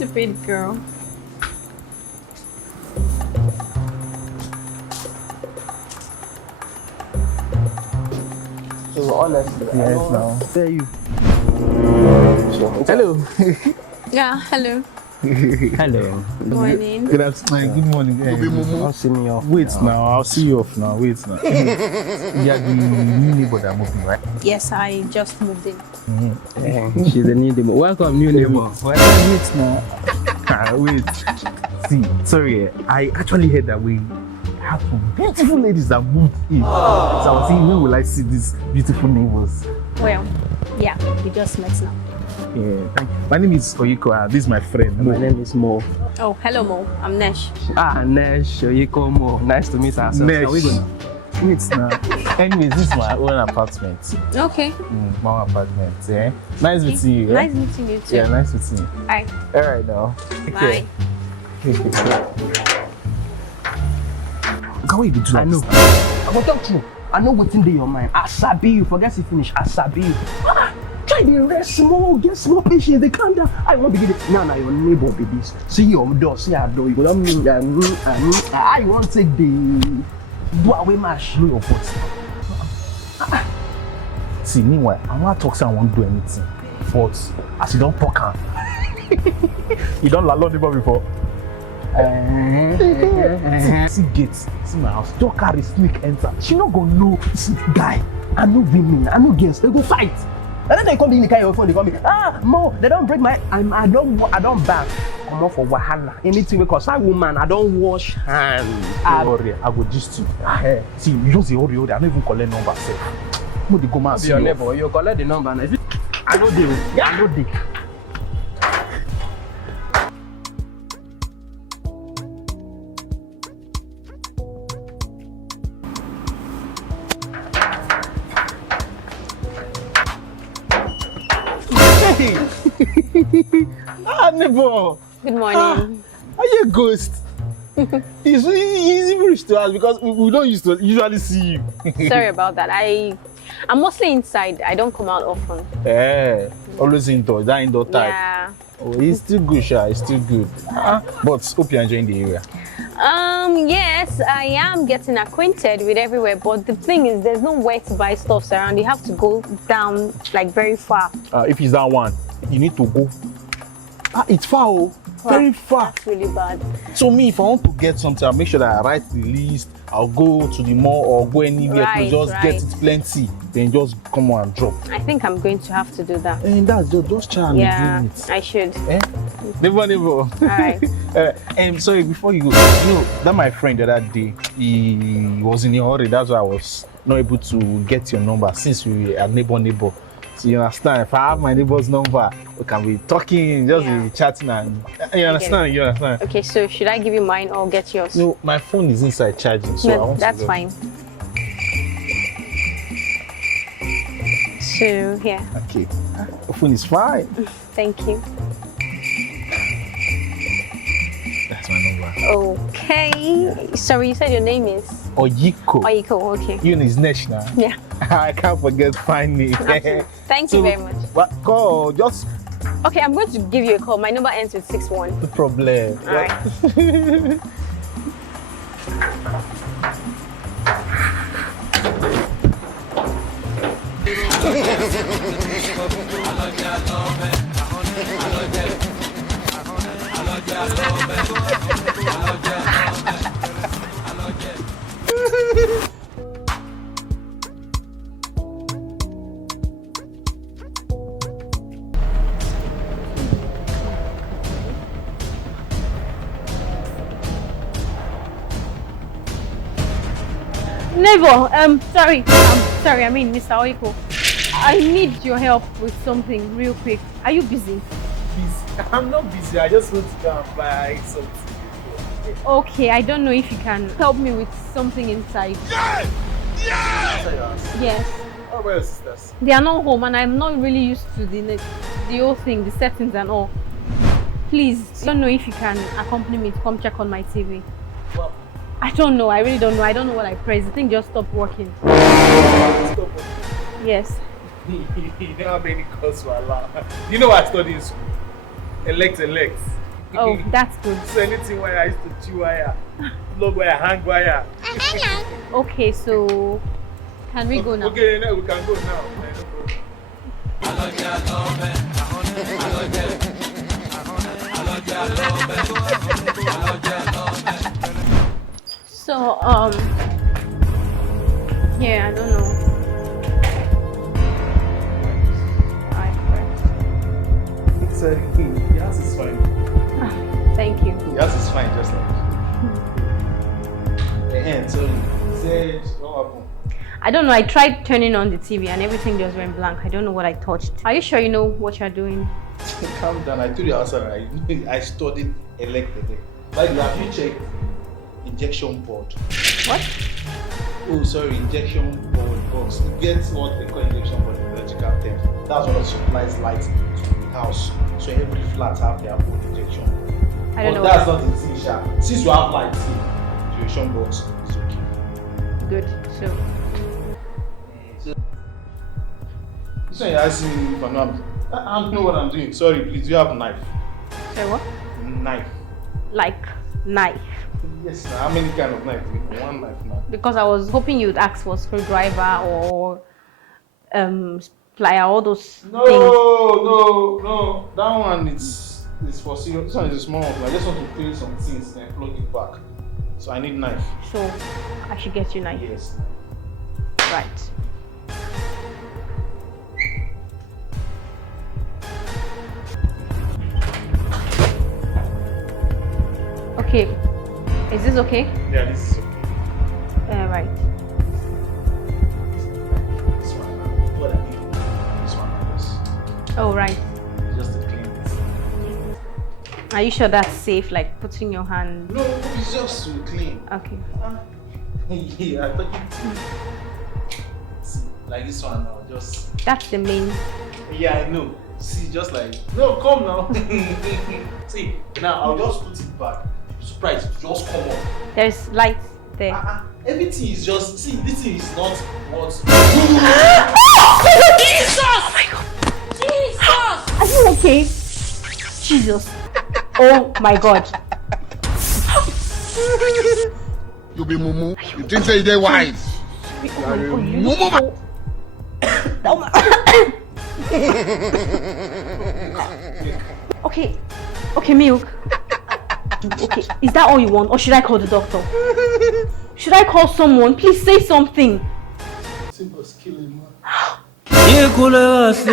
Stupid girl. So honestly, yes, now. There you. Hello. Yeah, hello. Hello. Good morning. Good afternoon. Good morning. I'll see me off. Wait now. I'll see you off now. Wait now. You are the new neighbor that moved in, right? Yes, I just moved in. She's a new neighbor. Welcome, new neighbor. Wait now. Wait. See, sorry. I actually heard that we have some beautiful ladies that moved in. So I was thinking, when will I see these beautiful neighbors? Well, yeah, we just met now. Yeah, thank you. My name is Oyiko. This is my friend. My name is Mo. Oh, hello Mo. I'm Nesh. Nesh, Oyiko Mo. Nice to meet ourselves. Nesh. Are we going? Wait now. Anyways, this is my own apartment. Okay. My own apartment. Yeah. Nice meeting you. Nice meeting you too. Yeah, nice meeting you. Bye. All right now. Bye. How you do I know. I will talk to you. I know what's in your mind. I sabi you. Forget to finish. I sabi you. Try the rest small. Get small patience. They calm down. I won't begin it. Now your neighbor babies. See your door. See your door. You go down me. I won't take the do away my shoe of what. See, meanwhile, I want to talk, so I won't do anything. But as you don't talk, you don't allow neighbor before. See gates, see my house. Don't carry sneak enter. She not gonna know. See, guy, I know women, I know girls. They go fight. And then they come in the car your phone. They come in. Mo, they don't break my. I don't back. Come on for wahala. Anything because I woman, I don't wash hands. I go just you. See, you just the audio. I don't even collect number. Say, mo dey go man see your neighbor. You collect the number. Now. I know they. I know they. Neighbor. Good morning. Are you a ghost? It's easy for us to ask because we don't usually see you. Sorry about that. I'm mostly inside. I don't come out often. Always indoors. That indoor type. Yeah. Oh, it's still good, Sha. It's still good. But hope you're enjoying the area. Yes, I am getting acquainted with everywhere, but the thing is, there's nowhere to buy stuff around. You have to go down like very far. If it's that one, you need to go. It's far, oh. Very far. That's really bad. So me, if I want to get something, I'll make sure that I write the list. I'll go to the mall or go anywhere to just get it plenty. Then just come on and drop. I think I'm going to have to do that. And that's just try and Yeah, do it. I should. Never. All right. Sorry, before you go, that my friend the other day, he was in a hurry. That's why I was not able to get your number since we are neighbor. So you understand? If I have my neighbor's number, we can be talking, just be chatting, and you understand? You understand? Okay, so should I give you mine or get yours? No, my phone is inside charging, so I want that's to fine. So here. Okay, the phone is fine. Thank you. That's my number. Okay. Sorry, you said your name is Oyiko. Oyiko. Okay. You know, it's Nesh now. Yeah. I can't forget fine name. Thank you very much. What? Call, just Okay, I'm going to give you a call. My number ends with 61. the problem. All right. Neighbor, sorry, I mean Mr. Oyiko. I need your help with something real quick. Are you busy? I'm not busy. I just want to go and buy something. Okay, I don't know if you can help me with something inside. Yes! Yes! Yes. How about your sisters? They are not home and I'm not really used to the whole thing, the settings and all. Please, I don't know if you can accompany me to come check on my TV. What? I don't know, I really don't know. I don't know what I pressed. The thing just stopped working. Stop working. Yes. You don't have any cause for alarm. You know what I studied in school? Elect. Oh, that's good. So anything wire, I used to chew wire, plug wire, hang wire. Okay, so can we go now? Okay, now we can go now. So yeah, I don't know. It's yes, it's fine. Thank you. Yes, it's fine, just like. So say what happened? I don't know. I tried turning on the TV and everything just went blank. I don't know what I touched. Are you sure you know what you're doing? Calm down. I told you outside. I studied electric. Like, have you checked injection port? What? Oh, sorry, injection port box. You get what they call injection port in electrical terms. That's what supplies light to the house. So every flat have their own injection. I don't know. That's not the thing, Sha. Since you have light, injection box is okay. Good. So this one you're asking me if I'm not. I don't know what I'm doing. Sorry, please. Do you have a knife? say what? Knife. Like knife. Yes. How many kind of knife? One knife now. Because I was hoping you'd ask for screwdriver or plier, all those things. No. That one is for serious. This one is a small one. I just want to clean some things and plug it back. So I need knife. So I should get you knife. Yes. Right. Okay. Is this okay? Yeah, this is okay. Right. This one. What I need. This one, I guess. Oh, right. Just to clean it. Are you sure that's safe? Like putting your hand? No, it's just to clean. Okay. Yeah, I thought it. See, like this one now, just. That's the main. Yeah, I know. See, just like. No, come now. See, now I'll just put it back. Surprise, just come on. There's light there. Everything is just. See, this thing is not what. Jesus! Oh my God. Jesus! Are you okay? Jesus. Oh my God. You be mumu. You think say they wise? Mumu. Okay. Okay, milk. Okay, is that all you want, or should I call the doctor? Should I call someone? Please say something. It was killing me. Nicolas,